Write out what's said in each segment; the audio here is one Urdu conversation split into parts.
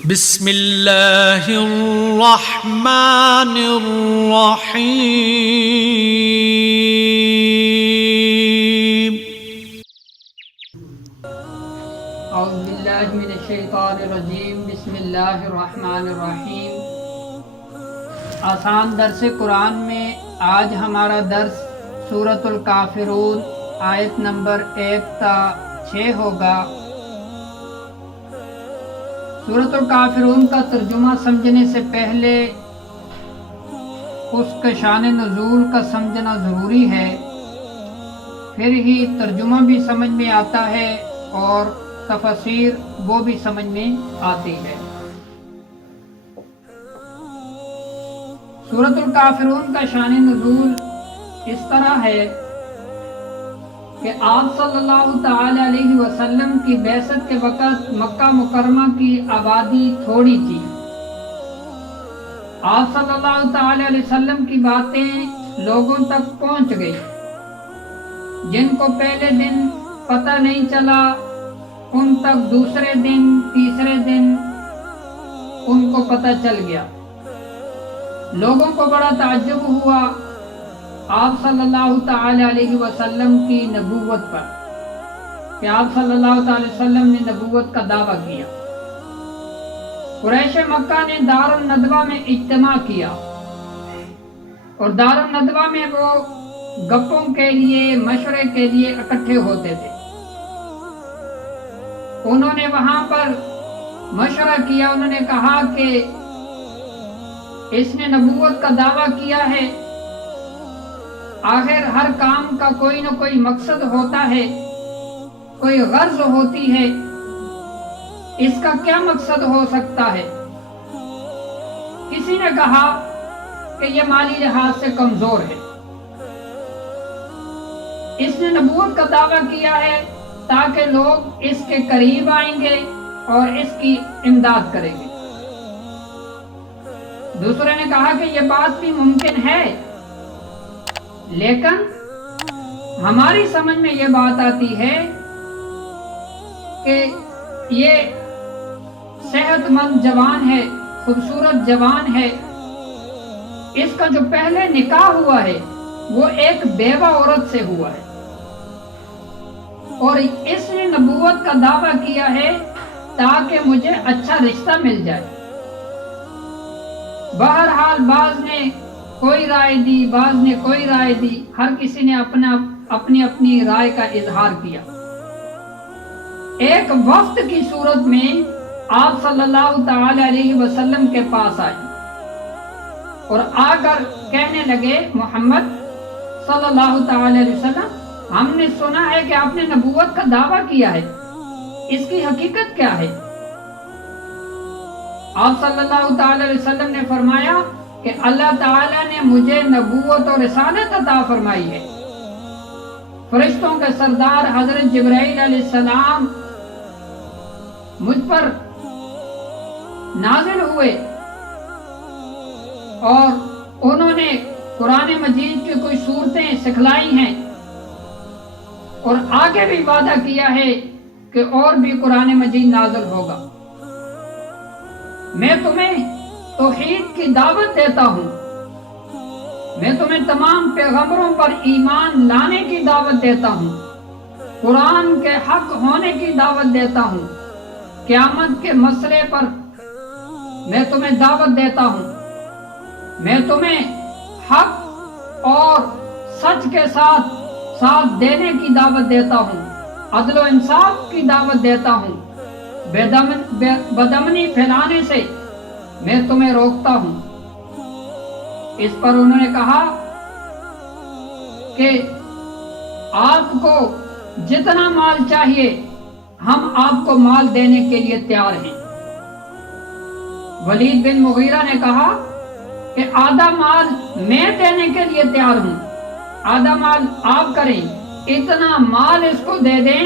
بسم اللہ الرحمن الرحیم۔ اعوذ باللہ من الشیطان الرجیم، بسم اللہ الرحمن الرحیم۔ آسان درس قرآن میں آج ہمارا درس سورۃ الکافرون آیت نمبر 1 تا 6 ہوگا۔ سورۃ الکافرون کا ترجمہ سمجھنے سے پہلے اس کے شان نزول کا سمجھنا ضروری ہے، پھر ہی ترجمہ بھی سمجھ میں آتا ہے اور تفسیر وہ بھی سمجھ میں آتی ہے۔ سورۃ الکافرون کا شان نزول اس طرح ہے کہ آپ صلی اللہ تعالی علیہ وسلم کی بعثت کے وقت مکہ مکرمہ کی آبادی تھوڑی تھی۔ آپ صلی اللہ تعالی علیہ وسلم کی باتیں لوگوں تک پہنچ گئی، جن کو پہلے دن پتہ نہیں چلا ان تک دوسرے دن تیسرے دن ان کو پتہ چل گیا۔ لوگوں کو بڑا تعجب ہوا آپ صلی اللہ تعالی علیہ وسلم کی نبوت پر، کہ آپ صلی اللہ تعالی وسلم نے نبوت کا دعویٰ کیا۔ قریش مکہ نے دار الندوہ میں اجتماع کیا، اور دار الندوہ میں وہ گپوں کے لیے مشورے کے لیے اکٹھے ہوتے تھے۔ انہوں نے وہاں پر مشورہ کیا، انہوں نے کہا کہ اس نے نبوت کا دعویٰ کیا ہے، آخر ہر کام کا کوئی نہ کوئی مقصد ہوتا ہے، کوئی غرض ہوتی ہے، اس کا کیا مقصد ہو سکتا ہے؟ کسی نے کہا کہ یہ مالی لحاظ سے کمزور ہے، اس نے نبوت کا دعویٰ کیا ہے تاکہ لوگ اس کے قریب آئیں گے اور اس کی امداد کریں گے۔ دوسرے نے کہا کہ یہ بات بھی ممکن ہے، لیکن ہماری سمجھ میں یہ بات آتی ہے کہ یہ صحت مند جوان ہے، خوبصورت جوان ہے، اس کا جو پہلے نکاح ہوا ہے وہ ایک بیوہ عورت سے ہوا ہے، اور اس نے نبوت کا دعویٰ کیا ہے تاکہ مجھے اچھا رشتہ مل جائے۔ بہرحال بعض نے کوئی رائے دی، بعض نے کوئی رائے دی، ہر کسی نے اپنی رائے کا اظہار کیا۔ ایک وفد کی صورت میں آپ صلی اللہ تعالی علیہ وسلم کے پاس آئے اور آ کر کہنے لگے، محمد صلی اللہ تعالی علیہ وسلم، ہم نے سنا ہے کہ آپ نے نبوت کا دعویٰ کیا ہے، اس کی حقیقت کیا ہے؟ آپ صلی اللہ تعالی علیہ وسلم نے فرمایا کہ اللہ تعالیٰ نے مجھے نبوت اور رسالت عطا فرمائی ہے۔ فرشتوں کے سردار حضرت جبرائیل علیہ السلام مجھ پر نازل ہوئے اور انہوں نے قرآن مجید کی کوئی صورتیں سکھلائی ہیں، اور آگے بھی وعدہ کیا ہے کہ اور بھی قرآن مجید نازل ہوگا۔ میں تمہیں توحید کی دعوت دیتا ہوں، میں تمہیں تمام پیغمبروں پر ایمان لانے کی دعوت دیتا ہوں، قرآن کے حق ہونے کی دعوت دیتا ہوں، قیامت کے مسئلے پر میں تمہیں دعوت دیتا ہوں، میں تمہیں حق اور سچ کے ساتھ ساتھ دینے کی دعوت دیتا ہوں، عدل و انصاف کی دعوت دیتا ہوں، بدامنی پھیلانے سے میں تمہیں روکتا ہوں۔ اس پر انہوں نے کہا کہ آپ کو جتنا مال چاہیے ہم آپ کو مال دینے کے لیے تیار ہیں۔ ولید بن مغیرہ نے کہا کہ آدھا مال میں دینے کے لیے تیار ہوں، آدھا مال آپ کریں، اتنا مال اس کو دے دیں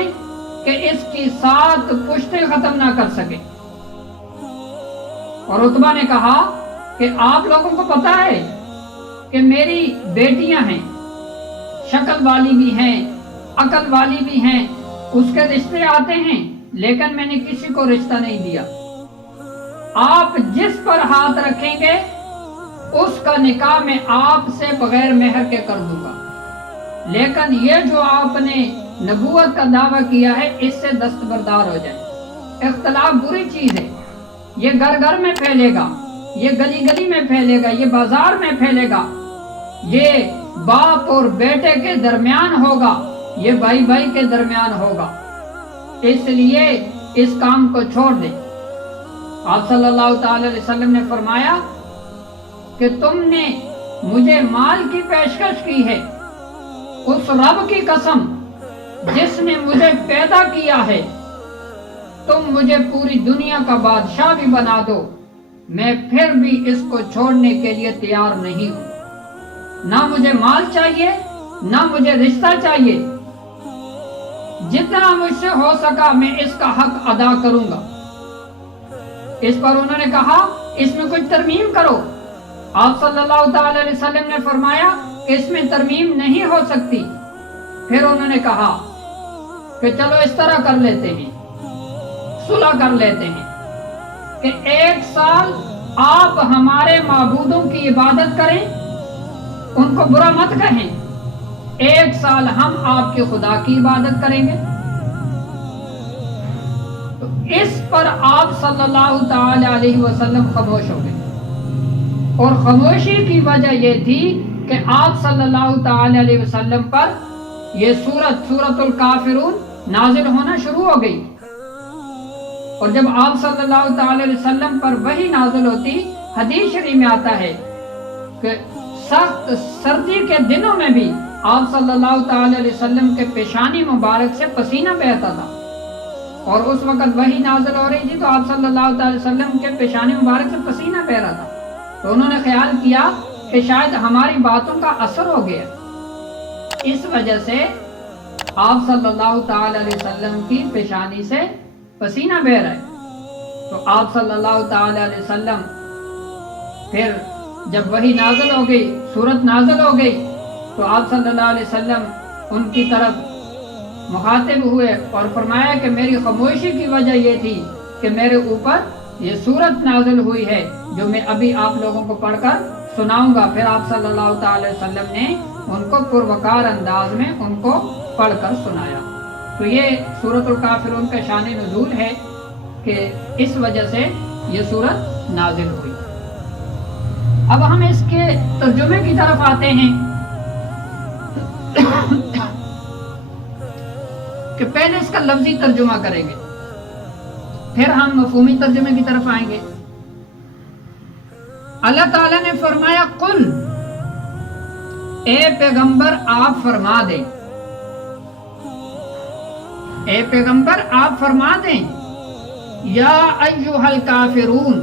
کہ اس کی 7 پشتیں ختم نہ کر سکے۔ اور عتبہ نے کہا کہ آپ لوگوں کو پتا ہے کہ میری بیٹیاں ہیں، شکل والی بھی ہیں، عقل والی بھی ہیں، اس کے رشتے آتے ہیں، لیکن میں نے کسی کو رشتہ نہیں دیا۔ آپ جس پر ہاتھ رکھیں گے اس کا نکاح میں آپ سے بغیر مہر کے کر دوں گا، لیکن یہ جو آپ نے نبوت کا دعویٰ کیا ہے اس سے دستبردار ہو جائے۔ اختلاف بری چیز ہے، یہ گھر گھر میں پھیلے گا، یہ گلی گلی میں پھیلے گا، یہ بازار میں پھیلے گا، یہ باپ اور بیٹے کے درمیان ہوگا، یہ بھائی بھائی کے درمیان ہوگا، اس لیے اس کام کو چھوڑ دیں۔ آپ صلی اللہ تعالی علیہ وسلم نے فرمایا کہ تم نے مجھے مال کی پیشکش کی ہے، اس رب کی قسم جس نے مجھے پیدا کیا ہے، تم مجھے پوری دنیا کا بادشاہ بھی بنا دو، میں پھر بھی اس کو چھوڑنے کے لیے تیار نہیں ہوں۔ نہ مجھے مال چاہیے، نہ مجھے رشتہ چاہیے، جتنا مجھ سے ہو سکا میں اس کا حق ادا کروں گا۔ اس پر انہوں نے کہا اس میں کچھ ترمیم کرو۔ آپ صلی اللہ تعالی علیہ وسلم نے فرمایا کہ اس میں ترمیم نہیں ہو سکتی۔ پھر انہوں نے کہا کہ چلو اس طرح کر لیتے ہیں، صلح کر لیتے ہیں کہ 1 سال آپ ہمارے معبودوں کی عبادت کریں، ان کو برا مت کہیں، 1 سال ہم آپ کے خدا کی عبادت کریں گے۔ تو اس پر آپ صلی اللہ تعالی علیہ وسلم خاموش ہو گئے، اور خاموشی کی وجہ یہ تھی کہ آپ صلی اللہ تعالی علیہ وسلم پر یہ سورۃ الکافرون نازل ہونا شروع ہو گئی۔ اور جب آپ صلی اللہ تعالی علیہ وسلم پر وحی نازل ہوتی، حدیث شریف میں آتا ہے کہ سخت سردی کے دنوں میں بھی آپ صلی اللہ تعالی علیہ وسلم کے پیشانی مبارک سے پسینہ بہتا تھا، اور اس وقت وحی نازل ہو رہی تھی تو آپ صلی اللہ تعالی وسلم کے پیشانی مبارک سے پسینہ بہ رہا تھا۔ تو انہوں نے خیال کیا کہ شاید ہماری باتوں کا اثر ہو گیا، اس وجہ سے آپ صلی اللہ تعالی علیہ وسلم کی پیشانی سے پسینہ بہ رہا ہے۔ تو آپ صلی اللہ تعالی علیہ وسلم پھر جب وحی نازل ہو گئی، سورت نازل ہو گئی، تو آپ صلی اللہ علیہ وسلم ان کی طرف مخاطب ہوئے اور فرمایا کہ میری خاموشی کی وجہ یہ تھی کہ میرے اوپر یہ سورت نازل ہوئی ہے جو میں ابھی آپ لوگوں کو پڑھ کر سناؤں گا۔ پھر آپ صلی اللہ تعالی وسلم نے ان کو پروقار انداز میں ان کو پڑھ کر سنایا۔ تو یہ سورۃ الکافرون کا شان نزول ہے کہ اس وجہ سے یہ سورت نازل ہوئی۔ اب ہم اس کے ترجمے کی طرف آتے ہیں کہ پہلے اس کا لفظی ترجمہ کریں گے، پھر ہم مفہومی ترجمے کی طرف آئیں گے۔ اللہ تعالیٰ نے فرمایا قل، اے پیغمبر آپ فرما دیں، اے پیغمبر آپ فرما دیں، یا ایھا الکافرون،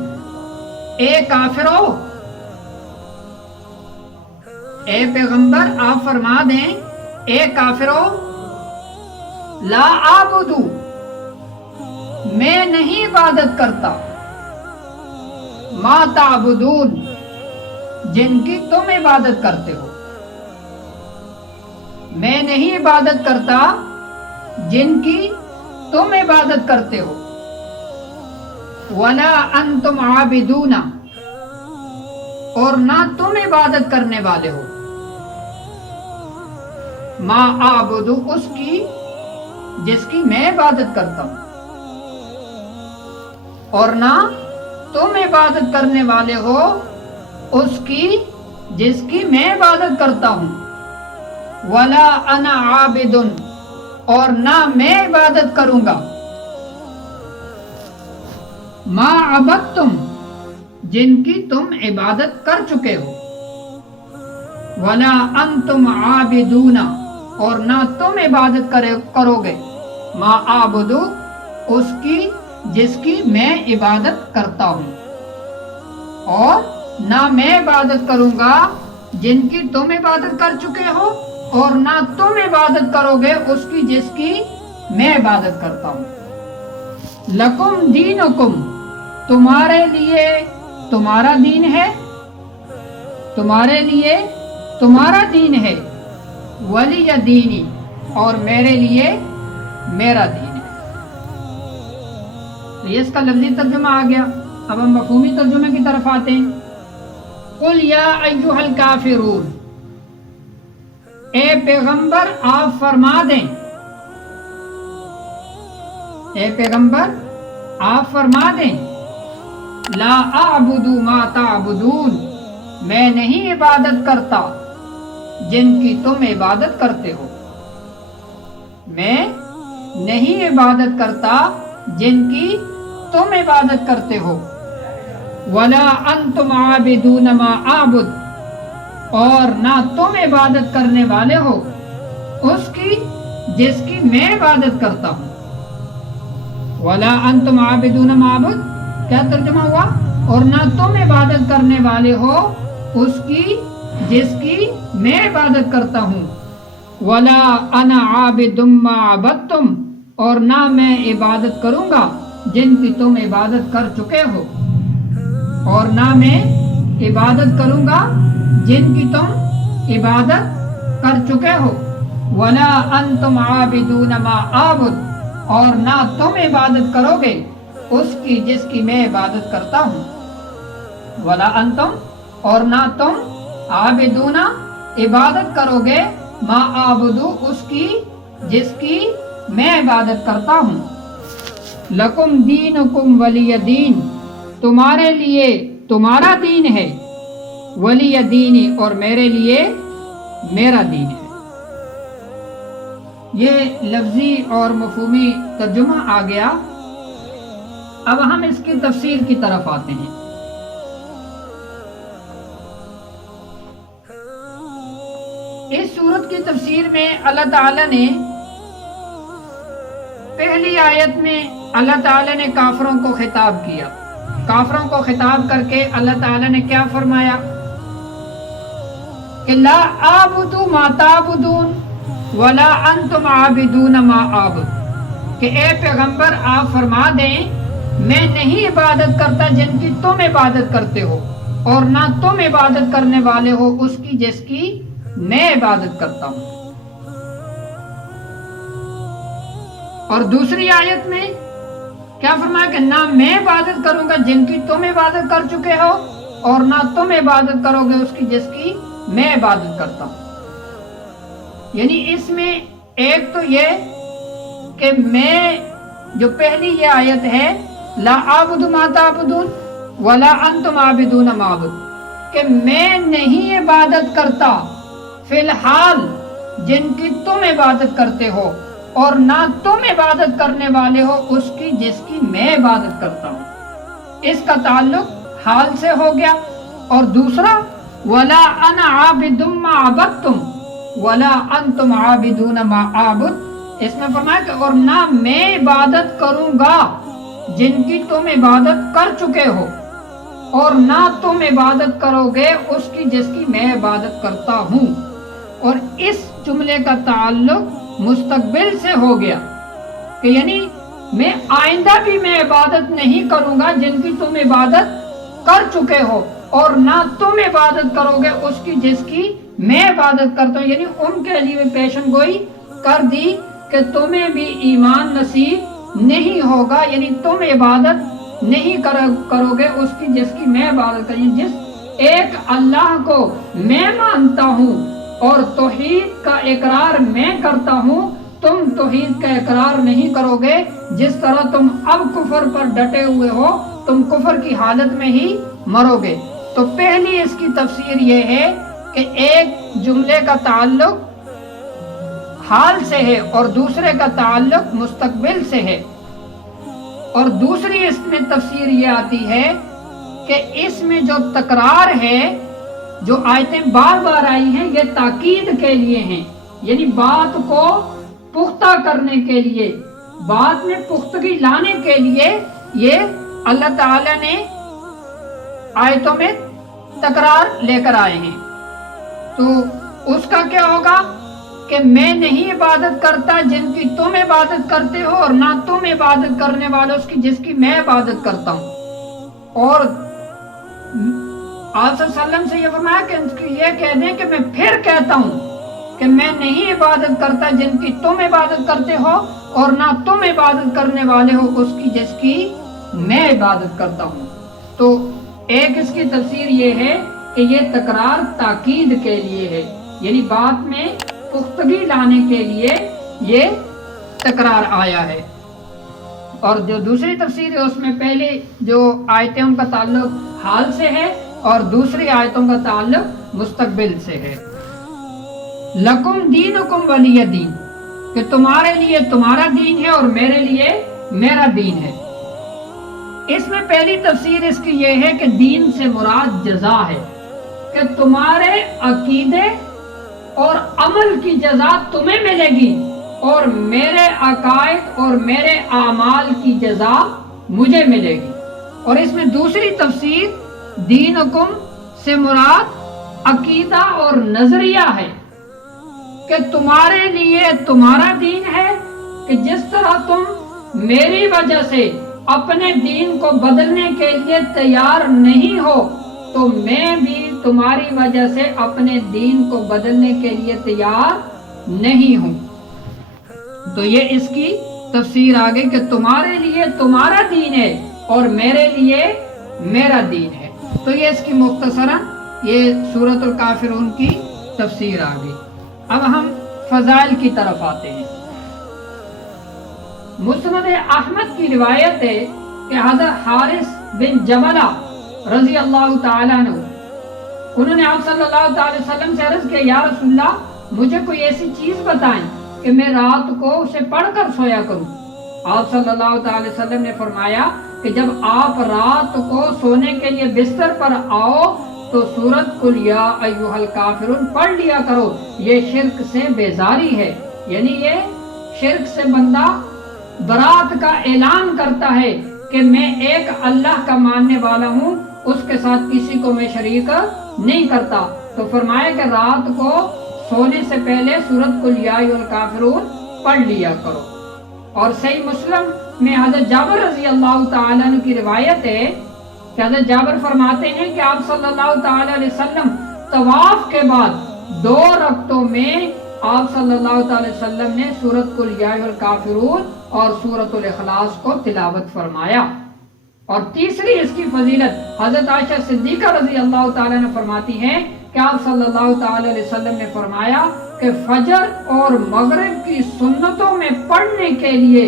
اے کافرو، اے پیغمبر آپ فرما دیں، اے کافرو، لا اعبدو، میں نہیں عبادت کرتا، ما تعبدون، جن کی تم عبادت کرتے ہو، میں نہیں عبادت کرتا جن کی تم عبادت کرتے ہو، ولا انتم عابدون، اور نہ تم عبادت کرنے والے ہو، ما اعبدو، اس کی جس کی میں عبادت کرتا ہوں، اور نہ تم عبادت کرنے والے ہو اس کی جس کی میں عبادت کرتا ہوں، ولا انا عابد، اور نہ میں عبادت کروں گا، ما عبدتم، جن کی تم عبادت کر چکے ہو، ولا انتم عابدون، اور نہ تم عبادت کرو گے، ما اعبدو، اس کی جس کی میں عبادت کرتا ہوں، اور نہ میں عبادت کروں گا جن کی تم عبادت کر چکے ہو، اور نہ تم عبادت کرو گے اس کی جس کی میں عبادت کرتا ہوں۔ لکم دینکم، تمہارے لیے تمہارا دین ہے، تمہارے لیے تمہارا دین ہے، ولی دینی، اور میرے لیے میرا دین ہے۔ یہ اس کا لفظی ترجمہ آ گیا۔ اب ہم مفہومی ترجمے کی طرف آتے ہیں. قل یا ایھا الکافرون، اے پیغمبر آپ فرما دیں، اے پیغمبر آپ فرما دیں، لا اعبد ما تعبدون، میں نہیں عبادت کرتا جن کی تم عبادت کرتے ہو، میں نہیں عبادت کرتا جن کی تم عبادت کرتے ہو. ولا انتم عابدون ما اعبد، اور نہ تم عبادت کرنے والے ہو اس کی جس کی میں عبادت کرتا ہوں. ولا انتم عابدون ما اعبد کیا ترجمہ ہوا؟ اور نہ تم عبادت کرنے والے ہو اس کی جس کی میں عبادت کرتا ہوں. ولا انا عابد ما عبدتم، اور نہ میں عبادت کروں گا جن کی تم عبادت کر چکے ہو، اور نہ میں عبادت کروں گا جن کی تم عبادت کر چکے ہو. ولا انتم عابدون ما اعبد، اور نہ تم عبادت کرو گے اس کی جس کی میں عبادت کرتا ہوں. ولا انتم، اور نہ تم عابدون عبادت کرو گے ما اعبدو اس کی جس کی میں عبادت کرتا ہوں. لکم دینکم ولی دین، تمہارے لیے تمہارا دین ہے، ولی دینی، اور میرے لیے میرا دین ہے. یہ لفظی اور مفہومی ترجمہ آ گیا. اب ہم اس کی تفسیر کی طرف آتے ہیں. اس سورت کی تفسیر میں اللہ تعالی نے پہلی آیت میں اللہ تعالی نے کافروں کو خطاب کیا. کافروں کو خطاب کر کے اللہ تعالی نے کیا فرمایا کہ لا اعبد ما تعبدون ولا انتم عابدون ما اعبد، کہ اے پیغمبر آپ فرما دیں میں نہیں عبادت کرتا جن کی تم عبادت کرتے ہو، اور نہ تم عبادت کرنے والے ہو اس کی جس کی میں عبادت کرتا ہوں. اور دوسری آیت میں کیا فرمایا کہ نہ میں عبادت کروں گا جن کی تم عبادت کر چکے ہو، اور نہ تم عبادت کرو گے اس کی جس کی میں عبادت کرتا ہوں. یعنی اس میں ایک تو یہ کہ میں جو پہلی یہ آیت ہے لا اعبد ما تعبدون ولا انتم عابدون ما اعبد، کہ میں نہیں عبادت کرتا فی الحال جن کی تم عبادت کرتے ہو، اور نہ تم عبادت کرنے والے ہو اس کی جس کی میں عبادت کرتا ہوں. اس کا تعلق حال سے ہو گیا. اور دوسرا ولا انا عابد ما عبدتم ولا انتم عابدون ما اعبد، اس میں فرمایا کہ اور نہ میں عبادت کروں گا جن کی تم عبادت کر چکے ہو، اور نہ تم عبادت کرو گے اس کی جس کی میں عبادت کرتا ہوں. اور اس جملے کا تعلق مستقبل سے ہو گیا کہ یعنی میں آئندہ بھی میں عبادت نہیں کروں گا جن کی تم عبادت کر چکے ہو، اور نہ تم عبادت کرو گے اس کی جس کی میں عبادت کرتا ہوں. یعنی ان کے لیے پیشن گوئی کر دی کہ تمہیں بھی ایمان نصیب نہیں ہوگا، یعنی تم عبادت نہیں کرو گے اس کی جس کی میں عبادت کروں. جس ایک اللہ کو میں مانتا ہوں اور توحید کا اقرار میں کرتا ہوں، تم توحید کا اقرار نہیں کرو گے. جس طرح تم اب کفر پر ڈٹے ہوئے ہو تم کفر کی حالت میں ہی مرو گے. تو پہلی اس کی تفسیر یہ ہے کہ ایک جملے کا تعلق حال سے ہے اور دوسرے کا تعلق مستقبل سے ہے. اور دوسری اس میں تفسیر یہ آتی ہے کہ اس میں جو تکرار ہے، جو آیتیں بار بار آئی ہیں، یہ تاکید کے لیے ہیں، یعنی بات کو پختہ کرنے کے لیے، بات میں پختگی لانے کے لیے یہ اللہ تعالی نے آیتوں میں تکرار لے کر آئے ہیں. تو اس کا کیا ہوگا کہ میں نہیں عبادت کرتا جن کی تم عبادت کرتے ہو، اور نہ تم عبادت کرنے والے اس کی جس کی میں عبادت کرتا ہوں. اور آپ صلی اللہ علیہ وسلم سے یہ فرمایا کہ یہ کہہ دیں کہ میں پھر کہتا ہوں کہ میں نہیں عبادت کرتا جن کی تم عبادت کرتے ہو، اور نہ تم عبادت کرنے والے ہو اس کی جس کی میں عبادت کرتا ہوں. تو ایک اس کی تفسیر یہ ہے کہ یہ تکرار تاکید کے لیے ہے، یعنی بات میں پختگی لانے کے لیے یہ تکرار آیا ہے۔ اور جو دوسری تفسیر ہے اس میں پہلے جو آیتیں ان کا تعلق حال سے ہے اور دوسری آیتوں کا تعلق مستقبل سے ہے۔ لکم دینکم ولی دین، کہ تمہارے لیے تمہارا دین ہے اور میرے لیے میرا دین ہے۔ اس میں پہلی تفسیر اس کی یہ ہے کہ دین سے مراد جزا ہے، کہ تمہارے عقیدے اور عمل کی جزا تمہیں ملے گی اور میرے عقائد اور میرے اعمال کی جزا مجھے ملے گی۔ اور اس میں دوسری تفسیر دینکم سے مراد عقیدہ اور نظریہ ہے، کہ تمہارے لیے تمہارا دین ہے، کہ جس طرح تم میری وجہ سے اپنے دین کو بدلنے کے لیے تیار نہیں ہو تو میں بھی تمہاری وجہ سے اپنے دین کو بدلنے کے لیے تیار نہیں ہوں۔ تو یہ اس کی تفسیر آگے کہ تمہارے لیے تمہارا دین ہے اور میرے لیے میرا دین ہے۔ تو یہ اس کی مختصراً یہ سورۃ الکافرون کی تفسیر آگئی۔ اب ہم فضائل کی طرف آتے ہیں۔ مسند احمد کی روایت ہے کہ حضرت حارث بن جبلہ رضی اللہ تعالیٰ عنہ انہوں نے آپ صلی اللہ تعالی وسلم سے عرض کیا، یا رسول اللہ مجھے کوئی ایسی چیز بتائیں کہ میں رات کو اسے پڑھ کر سویا کروں۔ آپ صلی اللہ تعالی وسلم نے فرمایا کہ جب آپ رات کو سونے کے لیے بستر پر آؤ تو سورۃ قل یا ایھا الکافرون پڑھ لیا کرو، یہ شرک سے بیزاری ہے، یعنی یہ شرک سے بندہ برات کا اعلان کرتا ہے کہ میں ایک اللہ کا ماننے والا ہوں، اس کے ساتھ کسی کو میں شریک نہیں کرتا۔ تو فرمایا کہ رات کو سونے سے پہلے سورۃ قل یا ایھا الکافرون پڑھ لیا کرو۔ اور صحیح مسلم میں حضرت جابر رضی اللہ تعالیٰ عنہ کی روایت ہے کہ حضرت جابر فرماتے ہیں کہ آپ صلی اللہ تعالیٰ علیہ وسلم طواف کے بعد 2 رکعتوں میں آپ صلی اللہ تعالیٰ علیہ وسلم نے سورۃ قل یا ایھا الکافرون اور سورۃ الاخلاص کو تلاوت فرمایا۔ اور تیسری اس کی فضیلت حضرت عائشہ صدیقہ رضی اللہ تعالیٰ عنہ فرماتی ہیں کہ آپ صلی اللہ تعالیٰ علیہ وسلم نے فرمایا کہ فجر اور مغرب کی سنتوں میں پڑھنے کے لیے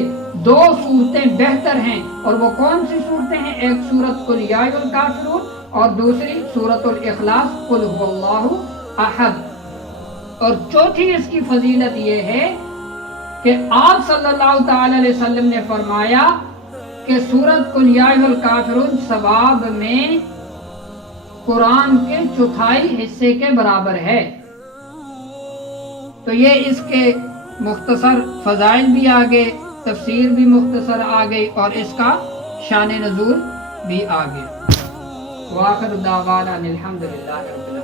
2 صورتیں بہتر ہیں، اور وہ کون سی صورتیں ہیں؟ ایک سورۃ قل یا ایھا الکافرون اور دوسری سورۃ الاخلاص قل هو اللہ احد۔ اور چوتھی اس کی فضیلت یہ ہے کہ آپ صلی اللہ تعالی علیہ وسلم نے فرمایا کہ سورۃ قل یا ایھا الکافرون ثواب میں قرآن کے 1/4 حصے کے برابر ہے۔ تو یہ اس کے مختصر فضائل بھی آگے، تفسیر بھی مختصر آگئی اور اس کا شان نزول بھی آگے۔ وآخر دعوانا الحمدللہ رب العالمین۔